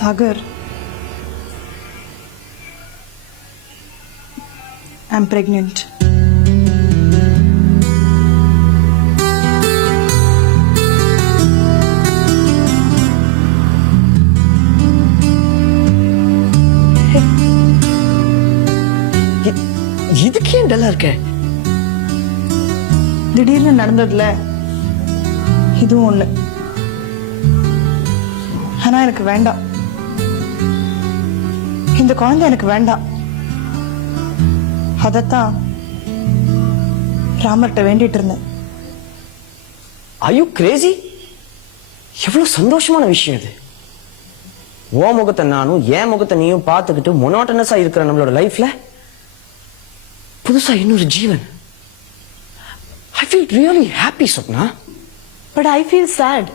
Sagar, I'm pregnant. இதுக்கு ஏன் டல்லா இருக்க? திடீர்னு நடந்ததுல இதுவும் ஒண்ணு. ஆனா எனக்கு வேண்டாம். இந்த குழந்தை எனக்கு வேண்டாம். அதத்தான் ராமர்கிட்ட வேண்டிட்டு இருந்தேன். Are you crazy? எவ்வளவு சந்தோஷமான விஷயம் இது. ஓ முகத்தை நானும் என் முகத்தை நீயும் பார்த்துக்கிட்டு மொனோட்டனஸா இருக்கிற நம்மளோட லைஃப்ல புதுசா இன்னொரு ஜீவன். I feel really happy, Swapna. But I feel sad.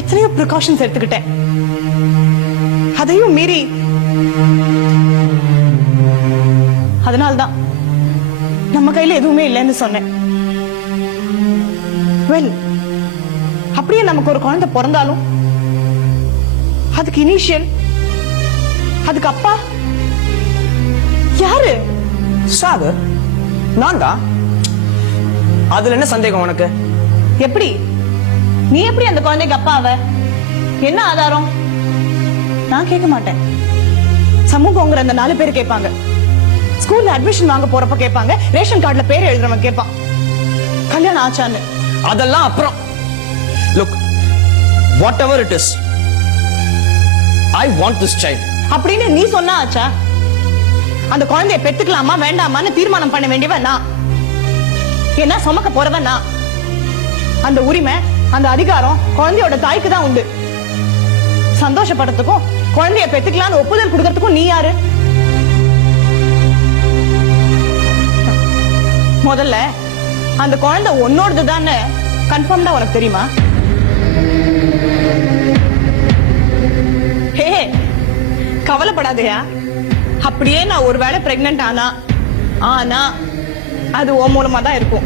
எத்தனையோ ப்ரிகாஷன்ஸ் எடுத்துக்கிட்டேன். அதையும் மீறி அதனால்தான் நம்ம கையில எதுவுமே இல்லைன்னு சொன்னேன். வெல், அப்படியே நமக்கு ஒரு குழந்தை பிறந்தாலும் அதுக்கு இனிஷியல், அதுக்கு அப்பா யாரு? சாகர், நான் தான். அதுல என்ன சந்தேகம் உனக்கு? எப்படி நீ எப்படி அந்த குழந்தைக்கு அப்பா ஆவ? என்ன ஆதாரம்? நான் கேட்க மாட்டேன். சமூகங்கிற அந்த 4 பேர் கேட்பாங்க. ஸ்கூல்ல அட்மிஷன் வாங்க போறப்ப கேட்பாங்க. ரேஷன் கார்டுல பேர் எழுதுறவன் கேட்பான், கல்யாணம் ஆச்சான்னு. அதெல்லாம் அப்புறம். Look, whatever it is, I want this child. அப்படின்னு நீ சொன்னா ஆச்சா? அந்த குழந்தைய பெத்துக்கலாமா வேண்டாமான்னு தீர்மானம் பண்ண வேண்டியவன் நான். என்ன சுமக்க போறவன் நான். அந்த உரிமை, அந்த அதிகாரம் குழந்தையோட தாய்க்கு தான் உண்டு. சந்தோஷப்படுறதுக்கும் குழந்தைய பெத்துக்கலான்னு ஒப்புதல் கொடுக்கறதுக்கும் நீ யாரு? முதல்ல அந்த குழந்தை உன்னோடதுதான்னு கன்ஃபார்ம்டா உனக்கு தெரியுமா? ஹே, கவலைப்படாதயா. அப்படியே நான் ஒருவேளை பிரெக்னன்ட் ஆனா அது ஓ மூலமா தான் இருக்கும்.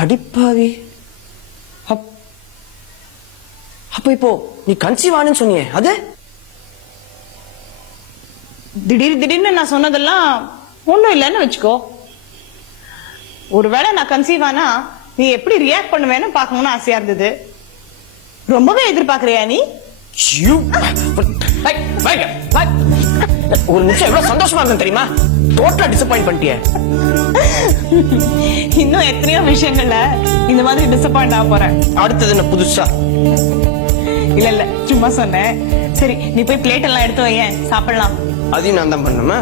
அடிப்பாவி. அப்ப இப்போ நீ கன்சீவ் ஆனு சொன்னியே, அது திடீர்னு நான் சொன்னதெல்லாம் ஒண்ணும் இல்லைன்னு வச்சுக்கோ. ஒருவேளை நான் கன்சீவ் ஆனா நீ எப்படி ரியாக்ட் பண்ணுவேன்னு பாக்கணும்னு ஆசையா இருந்தது. ரொம்பவே எதிர்பார்க்கறியா நீ? ஒரு நிமிஷம் எவ்வளவு சந்தோஷமா இருக்கும் தெரியுமா? டோட்டலா டிசப்பாயிண்ட் பண்ணிட்டியே. இன்னும் எத்தனையோ விஷயங்கள்ல இந்த மாதிரி டிசப்பாயிண்ட் ஆக போறேன். அடுத்தது என்ன புதுசா? இல்ல சும்மா சொன்னேன். சரி, நீ போய் பிளேட் எல்லாம் எடுத்து வையேன், சாப்பிடலாம். அதையும் நான் தான் பண்ணுமா?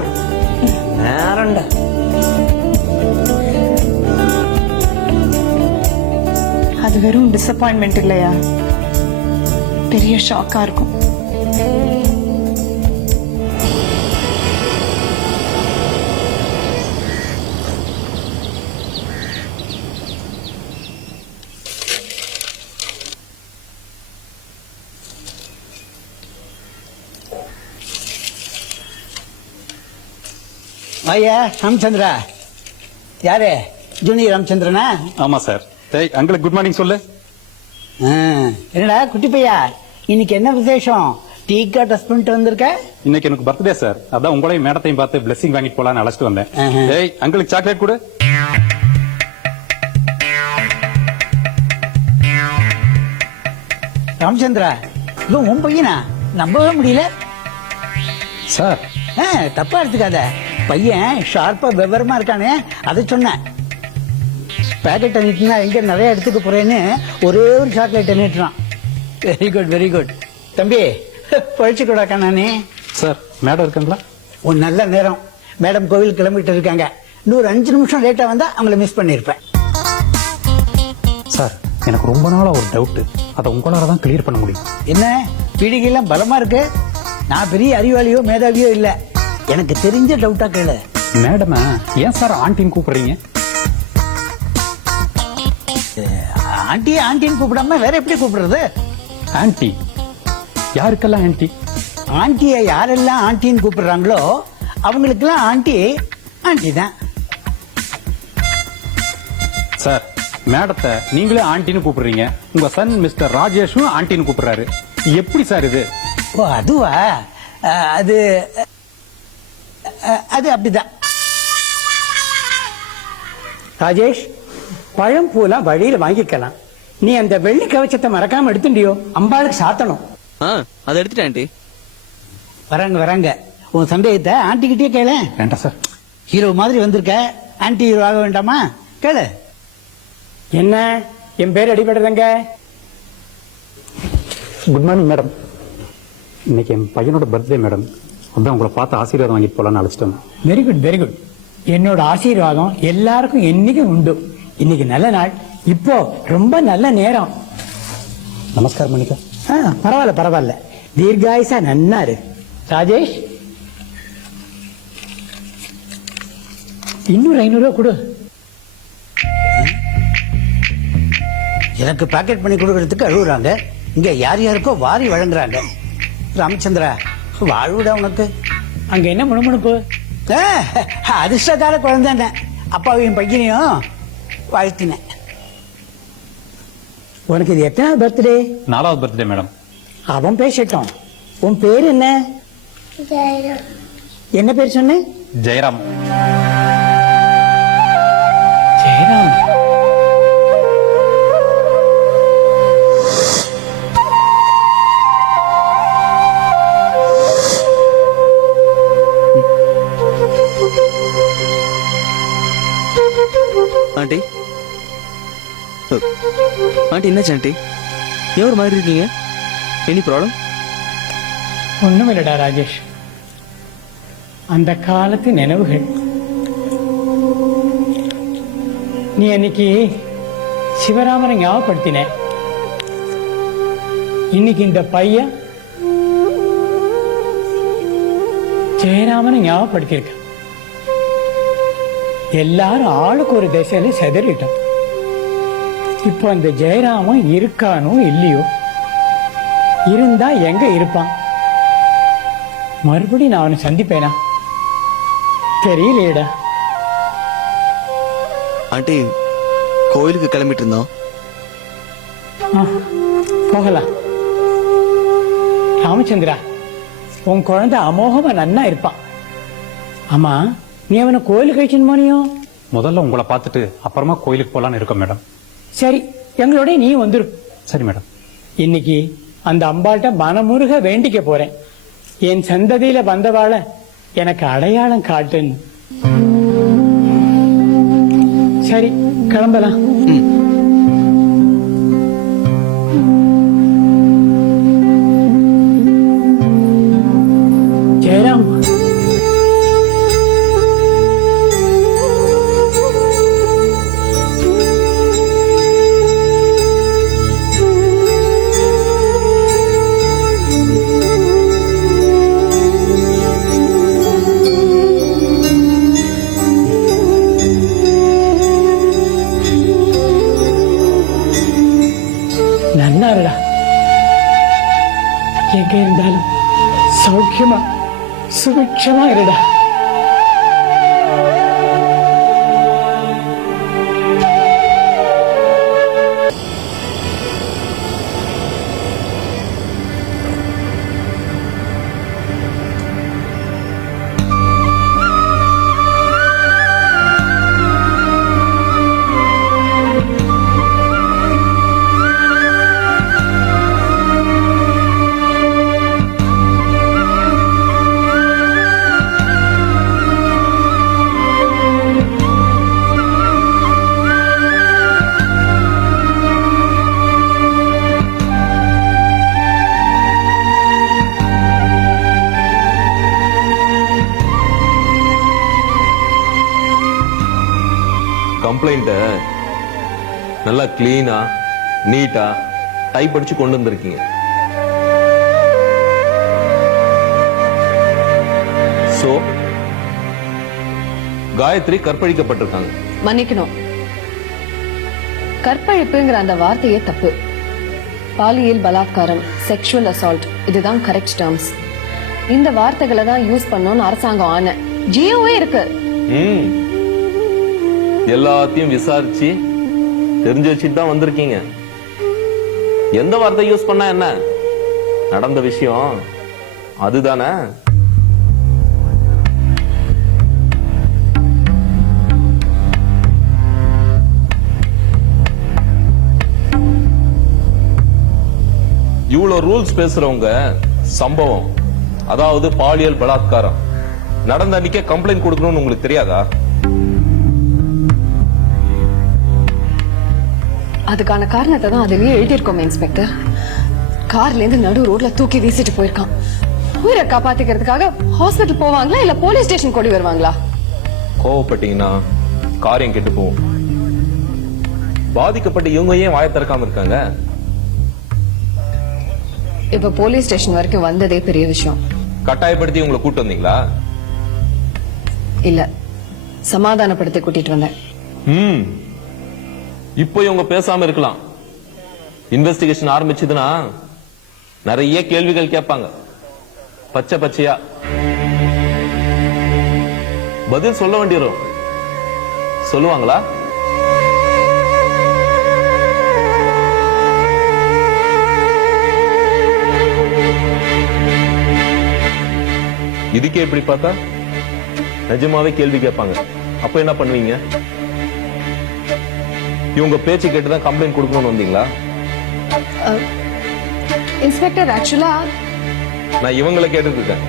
நேரண்டா. அது வெறும் டிசப்பாயின்மெண்ட் இல்லையா, பெரிய ஷாக்கா இருக்கும். ஐயா ராமச்சந்திரா. யாரு? ஜூனியர் ராமச்சந்திரனா? ஆமா சார். அங்களுக்கு குட் மார்னிங் சொல்லு. என்னடா குட்டி பையா, இன்னைக்கு என்ன விசேஷம்? டீ கா டஸ்ட் பண்ணிட்டு வந்திருக்க? இன்னைக்கு எனக்கு பர்த்டே சார். அதான் உங்களையும் மேடத்தையும் பார்த்து பிளெஸிங் வாங்கிட்டு போலான்னு அழைச்சிட்டு வந்தேன். ஏய், அங்களுக்கு சாக்லேட் கொடு. ராமச்சந்திரா, இது உன் பையனா? நம்பவே முடியல சார். தப்பா எடுத்துக்காத. பையன் ஷார்ப்பா விவரமா இருக்கானே, அதை சொன்னேன். பேக்கெட் நீட்டினா எங்க நிறைய எடுத்துக்க போறேன்னு ஒரே ஒரு சாக்லேட் நீட்டுறான். Very good very good. தம்பி பழிச்சு கூடாக்கா. நானே சார், மேடம் இருக்காங்களா? ஒரு நல்ல நேரம். மேடம் கோவில் கிளம்பிட்டு இருக்காங்க. இன்னொரு 5 நிமிஷம் லேட்டா வந்தா அவங்கள மிஸ் பண்ணிருப்பேன். சார், எனக்கு ரொம்ப நாளா ஒரு டவுட். அதை உங்களால தான் கிளியர் பண்ண முடியும். என்ன பீடிகைலாம் பலமா இருக்கு? நான் பெரிய அறிவாளியோ மேதாவியோ இல்ல. எனக்கு தெரிஞ்ச டவுட்டா கேளு. மேடம் ஏன் சார் ஆண்டின்னு கூப்பிடுறீங்க? ஆண்டி ஆண்டின்னு கூப்பிடாம வேற எப்படி கூப்பிடுறது? ஆன்டி யாருக்கெல்லாம் ஆன்டி? ஆண்டிய யாரெல்லாம் ஆண்டின்னு கூப்பிடுறாங்களோ அவங்களுக்கெல்லாம் ஆண்டி ஆண்டி தான். சார் மேடத்தை நீங்களே ஆண்டின்னு கூப்பிடுறீங்க, உங்க சன் மிஸ்டர் ராஜேஷும் ஆண்டின்னு கூப்பிடுறாரு. எப்படி சார் இது? ஓ அதுவா? அது அது அப்படிதான். ராஜேஷ், பழம் பூலாம் வழியில வாங்கிக்கலாம். நீ அந்த வெள்ளி கவச்சத்தை மறக்காம எடுத்துட்டியோ? அம்பாளுக்கு சாத்தணும். அதை எடுத்துட்டேன் ஆண்டி. வராங்க. உன் சந்தேகத்தை ஆண்டிக்கிட்டே கேளு. வேண்டாம் சார். ஹீரோ மாதிரி வந்திருக்க, ஆன்டி ஹீரோ ஆக வேண்டாமா? கேளு. என்ன என் பேர் அடிபடுறதுங்க? Good morning madam. இன்னைக்கு என் பையனோட பர்த்டே மேடம். அதான் உங்களை பார்த்து ஆசீர்வாதம் வாங்கிட்டு போலான்னு அழைச்சிட்டோம். Very good very good. என்னோட ஆசீர்வாதம் எல்லாருக்கும் என்னைக்கும் உண்டு. இன்னைக்கு நல்ல நாள், இப்போ ரொம்ப நல்ல நேரம். நமஸ்காரம் மணிக்கா. பரவாயில்ல. தீர்காயுசா நன்னாரு. ராஜேஷ், இன்னொரு 500 ரூபா கொடு. எனக்கு பாக்கெட் பண்ணி கொடுக்கறதுக்கு அழுகுறாங்க. இங்க யார் யாருக்கோ வாரி வழங்குறாங்க. ராமச்சந்திரா, வாழ்வுடா உனக்கு. அங்க என்ன முணுமுணுப்பு? அதிர்ஷ்டக்கார குழந்தை. அப்பாவையும் பையனையும் வாழ்த்தினேன். உனக்கு இது எத்தனாவது பர்த்டே? 4வது பர்த்டே மேடம். அவன் பேசட்டும். உன் பேர் என்ன? என்ன பேர் சொன்ன? ஜெயராம். ஜெயராம். ஆண்டி ஆண்டி என்னாச்சு ஆண்டி? ஏன் ஒரு மாதிரி இருக்கீங்க? Any problem? ஒண்ணுமில்லடா ராஜேஷ், அந்த காலத்து நினைவுகள். நீ அன்னைக்கு சிவராமனை ஞாபகப்படுத்தின. இன்னைக்கு இந்த பையன் ஜெயராமனை ஞாபகப்படுத்தியிருக்க. எல்லாரும் ஆளுக்கு ஒரு திசையில செதறிட்டோம். இப்போ அந்த ஜெயராமன் இருக்கானோ இல்லையோ? இருந்தா எங்க இருப்பான்? மறுபடியும் நான் அவனை சந்திப்பேனா? தெரியலையடா. ஆண்டி, கோயிலுக்கு கிளம்பிட்டு இருந்தோம். போகலாம். ராமச்சந்திரா, உன் குழந்தை அமோகமா நன்னா இருப்பான். ஆமா, நீ அவனை கோயிலுக்கு கழிச்சுன்னு போனியோ? முதல்ல உங்களை பார்த்துட்டு அப்புறமா கோயிலுக்கு போலான்னு இருக்கோம் மேடம். சரி, எங்களோட நீ வந்துரு. சரி மேடம். இன்னைக்கு அந்த அம்பாள்கிட்ட மனமுருக வேண்டிக்க போறேன். என் சந்ததியில வந்தவாள எனக்கு அடையாளம் காட்டுன்னு. சரி, கிளம்பலாம். ஜெயராம், நன்னாருடா. எங்க இருந்தாலும் சௌக்கியமா சுபிக்ஷமா இருடா. கம்ப்ளைண்ட்டை நல்லா கிளீனா நீட்டா டைப் அடிச்சு கொண்டு வந்திருக்கீங்க. சோ காயத்ரி கற்பழிக்கப்பட்டிருக்காங்க. மன்னிக்கணும், கற்பழிப்புங்கிற அந்த வார்த்தையே தப்பு. பாலியல் பலாத்காரம், செக்ஷுவல் அசால்ட், இதுதான் கரெக்ட் டேர்ம்ஸ். இந்த வார்த்தைகளை தான் யூஸ் பண்ணணும்னு அரசாங்கம் ஆன ஜியோவே இருக்கு. எல்லாத்தையும் விசாரிச்சு தெரிஞ்சு வச்சுட்டு தான் வந்திருக்கீங்க. எந்த வார்த்தை யூஸ் பண்ணா என்ன? நடந்த விஷயம் அதுதானே. இவ்வளவு ரூல்ஸ் பேசுறவங்க சம்பவம், அதாவது பாலியல் பலாத்காரம் நடந்த அன்னைக்கே கம்ப்ளைண்ட் கொடுக்கணும்னு உங்களுக்கு தெரியாதா? அதுக்கான காரணத்தை தான் அதுலயே எழுதியிருக்கோம் இன்ஸ்பெக்டர். கார்ல இருந்து நடு ரோட்ல தூக்கி வீசிட்டு போயிருக்கான். உயிரை காப்பாத்திக்கிறதுக்காக ஹாஸ்பிட்டல் போவாங்களா இல்ல போலீஸ் ஸ்டேஷன் கூடி வருவாங்களா? கோவப்பட்டீங்கன்னா காரியம் கெட்டு போகும். பாதிக்கப்பட்ட இவங்க ஏன் வாயை திறக்காம இருக்காங்க? இப்ப போலீஸ் ஸ்டேஷன் வரைக்கும் வந்ததே பெரிய விஷயம். கட்டாயப்படுத்தி உங்களை கூட்டு வந்தீங்களா? இல்ல, சமாதானப்படுத்தி கூட்டிட்டு வந்தேன். இப்போ இவங்க பேசாம இருக்கலாம். இன்வெஸ்டிகேஷன் ஆரம்பிச்சதுன்னா நிறைய கேள்விகள் கேட்பாங்க. பச்சை பச்சையா பதில் சொல்ல வேண்டியரும். சொல்லுவாங்களா? இதுக்கே எப்படி பார்த்தா நிஜமாவே கேள்வி கேட்பாங்க. அப்ப என்ன பண்ணுவீங்க? இவங்க பேச்சு கேட்டுதான் கம்ப்ளைண்ட் கொடுக்கணும்னு வந்தீங்களா? இன்ஸ்பெக்டர், ஆக்சுவலா நான் இவங்களை கேட்டுட்டு இருக்கேன்.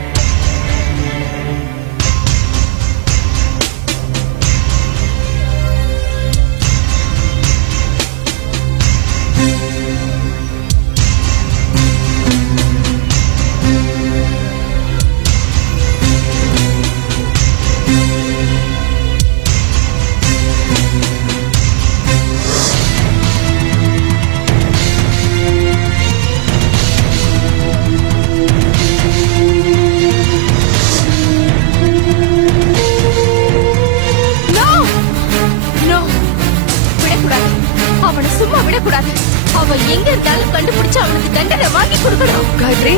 அவனை சும்மா விடக்கூடாது. அவன் எங்க இருந்தாலும் கண்டுபிடிச்சு அவனுக்கு தண்டனை வாங்கி கொடுக்கணும். காயத்ரி,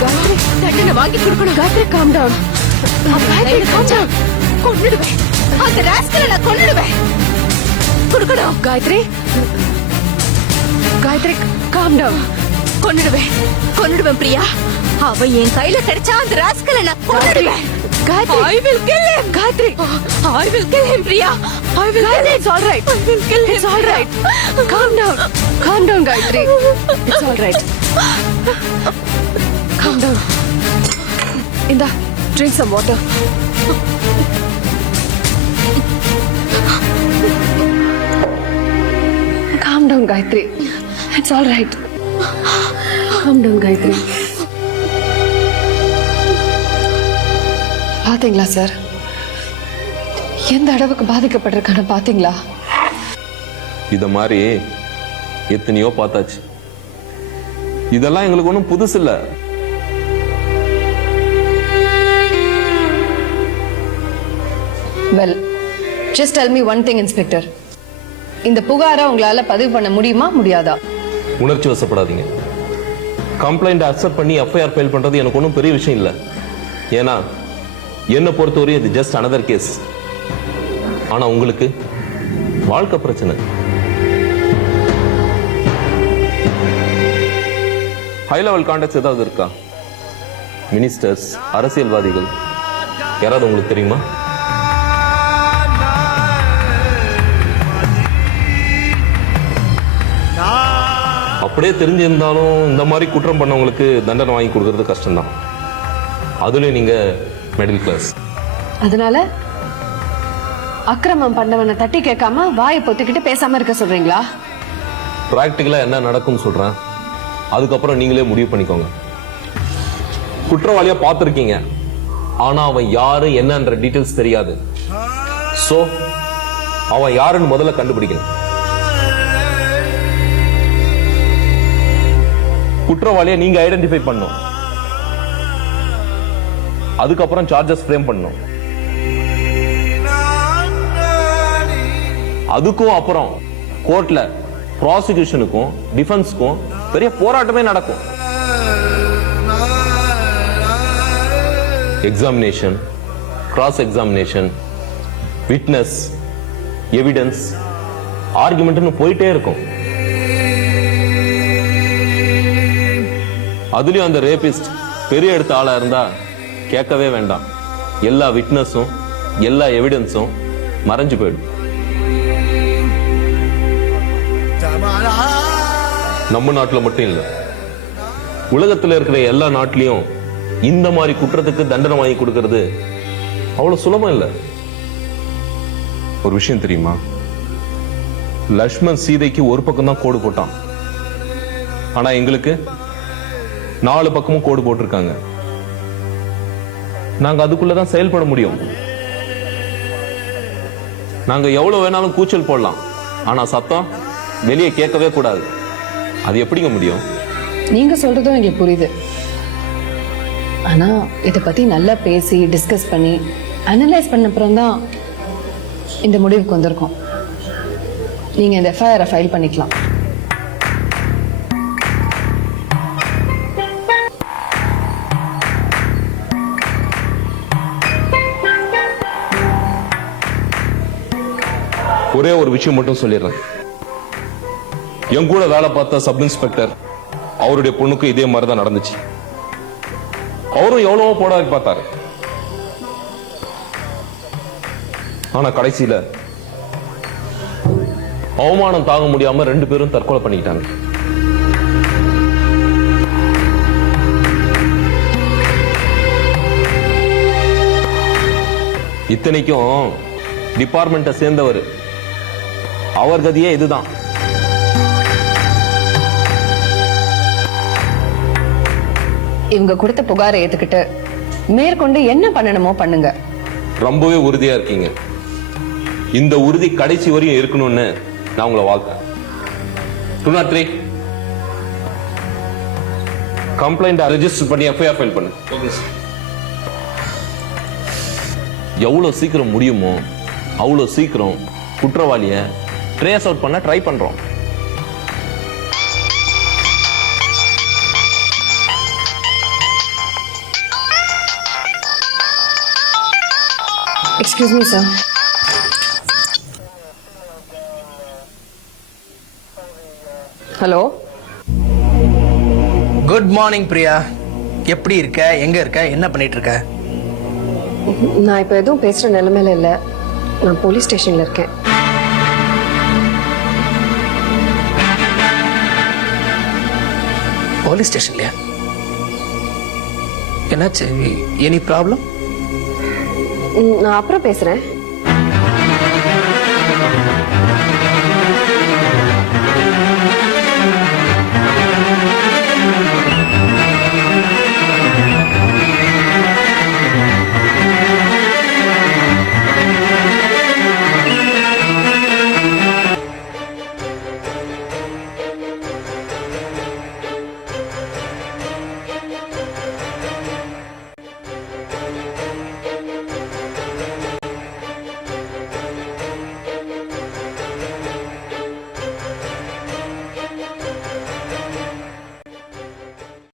காயத்ரி, தண்டனை வாங்கி கொடுக்கணும். Gayatri, calm down. கொன்னுடுவேன். அந்த ராஸ்கலை நான் கொன்னுடுவேன். கொடுக்கணும். Gayatri, Gayatri, calm down. கொன்னுடுவேன். கொன்னுடுவேன் பிரியா. அவன் என் கையில கிடைச்சா அந்த ராஸ்கலை நான் கொன்னுடுவேன். Gayathri, I will kill him. Gayathri, I will kill him, Priya. I will kill him. it's all right. I will kill him. It's all right. Calm down. Calm down, Gayatri. It's all right. Calm down. Inda, drink some water. Calm down, Gayatri. It's all right. Calm down, Gayatri. பாத்தீங்களா sir, எந்த அளவுக்கு பாதிக்கப்பட்டிருக்கான பாத்தீங்களா? இத மாதிரி எத்தனையோ பார்த்தாச்சு. இதெல்லாம் எங்களுக்கு ஒண்ணும் புதுசு இல்ல. Well, just tell me one thing, Inspector. இந்த புகாரை உங்களால பதிவு பண்ண முடியுமா முடியாதா? உணர்ச்சி வசப்படாதீங்க. கம்ப்ளைண்ட் அக்செப்ட் பண்ணி எஃப்ஐஆர் ஃபைல் பண்றது எனக்கு ஒன்றும் பெரிய விஷயம் இல்ல. ஏன்னா என்ன பொறுத்தவரை இது ஜஸ்ட் அனதர் கேஸ். ஆனா உங்களுக்கு வாழ்க்கை பிரச்சனை. ஹை லெவல் கான்டாக்ட்ஸ் ஏதாவது இருக்கா? மினிஸ்டர்ஸ், அரசியல்வாதிகள் யாராவது உங்களுக்கு தெரியுமா? அப்படியே தெரிஞ்சிருந்தாலும் இந்த மாதிரி குற்றம் பண்ணவங்களுக்கு தண்டனை வாங்கி கொடுக்கறது கஷ்டம்தான். அதுல நீங்க மிடில் கிளாஸ். அதனால அக்கிரமம் பண்ணவனை தட்டி கேட்காம வாயை பொத்திக்கிட்டு பேசாம இருக்க சொல்றீங்களா? பிராக்டிகலா என்ன நடக்கும்னு சொல்றேன். அதுக்கப்புறம் நீங்களே முடிவு பண்ணிக்கோங்க. குற்றவாளியா பார்த்திருக்கீங்க, ஆனா அவன் யாரு என்னன்ற டீடைல்ஸ் தெரியாது. சோ அவன் யாருன்னு முதல்ல கண்டுபிடிக்கணும். குற்றவாளியை நீங்க ஐடென்டிஃபை பண்ணணும். அதுக்கப்புறம் சார்ஜஸ் ஃப்ரேம் பண்ணணும். அதுக்கும் அப்புறம் கோர்ட்ல ப்ராசிக்யூஷனுக்கும் டிஃபென்ஸ்க்கும் பெரிய போராட்டமே நடக்கும். Examination, cross examination, witness, evidence ஆர்குமெண்ட்னு போயிட்டே இருக்கும். அதுலயும் அந்த ரேபிஸ்ட் பெரிய எடுத்த ஆளா இருந்தா கேட்கவே வேண்டாம். எல்லா விட்னஸும் எல்லா எவிடன்ஸும் மறைஞ்சு போயிடும். நம்ம நாட்டுல மட்டும் இல்ல, உலகத்துல இருக்கிற எல்லா நாட்டிலையும் இந்த மாதிரி குற்றத்துக்கு தண்டனை வாங்கி கொடுக்கிறது அவ்வளவு சுலபம் இல்ல. ஒரு விஷயம் தெரியுமா, லக்ஷ்மண் சீதைக்கு ஒரு பக்கம் தான் கோடு போட்டான். ஆனா எங்களுக்கு 4 பக்கமும் கோடு போட்டிருக்காங்க. நாங்க அதுக்குள்ளதான் செயல்பட முடியும். நாங்க எவ்வளவு வேணாலும் கூச்சல் போடலாம், ஆனா சத்தம் வெளியே கேட்கவே கூடாது. அது எப்படிங்க முடியும்? நீங்க சொல்றதும் எங்களுக்கு புரியுது. ஆனா இத பத்தி நல்லா பேசி டிஸ்கஸ் பண்ணி அனலைஸ் பண்ண அப்புறம் தான் இந்த முடிவுக்கு வந்திருக்கோம். நீங்க இந்த எஃப்ஐஆரை ஃபைல் பண்ணிக்கலாம். ஒரே ஒரு விஷயம் மட்டும் சொல்லிடுறேன். என் கூட வேலை பார்த்த சப் இன்ஸ்பெக்டர் அவருடைய பொண்ணுக்கு இதே மாதிரிதான் நடந்துச்சு. அவரும் எவ்வளவோ போட பார்த்தாரு. ஆனா கடைசியில அவமானம் தாங்க முடியாம 2 பேரும் தற்கொலை பண்ணிக்கிட்டாங்க. இத்தனைக்கும் டிபார்ட்மெண்ட்டை சேர்ந்தவர். அவர் கதியே இதுதான். இவங்க கொடுத்த புகாரை ஏத்துக்கிட்டு மேற்கொண்டு என்ன பண்ணணுமோ பண்ணுங்க. ரொம்பவே உறுதியா இருக்கீங்க. இந்த உறுதி கடைசி வரையும் இருக்கணும்னு நான் உங்களை வாழ்த்தேன். 203 கம்ப்ளைண்ட் ரெஜிஸ்டர் பண்ணி எஃப்ஐஆர் ஃபைல் பண்ணு. எவ்வளவு சீக்கிரம் முடியுமோ அவ்வளவு சீக்கிரம் குற்றவாளியை ட்ரேஸ் அவுட் பண்ண ட்ரை பண்றோம். Excuse me sir. Hello, good morning Priya. எப்படி இருக்க? எங்க இருக்க? என்ன பண்ணிட்டு இருக்க? நான் இப்ப எதுவும் பேசுற நிலைமையில இல்ல. நான் போலீஸ் ஸ்டேஷன்ல இருக்கேன். போலீஸ் ஸ்டேஷன்லயா? என்னாச்சு? Any problem? நான் அப்புறம் பேசுறேன்.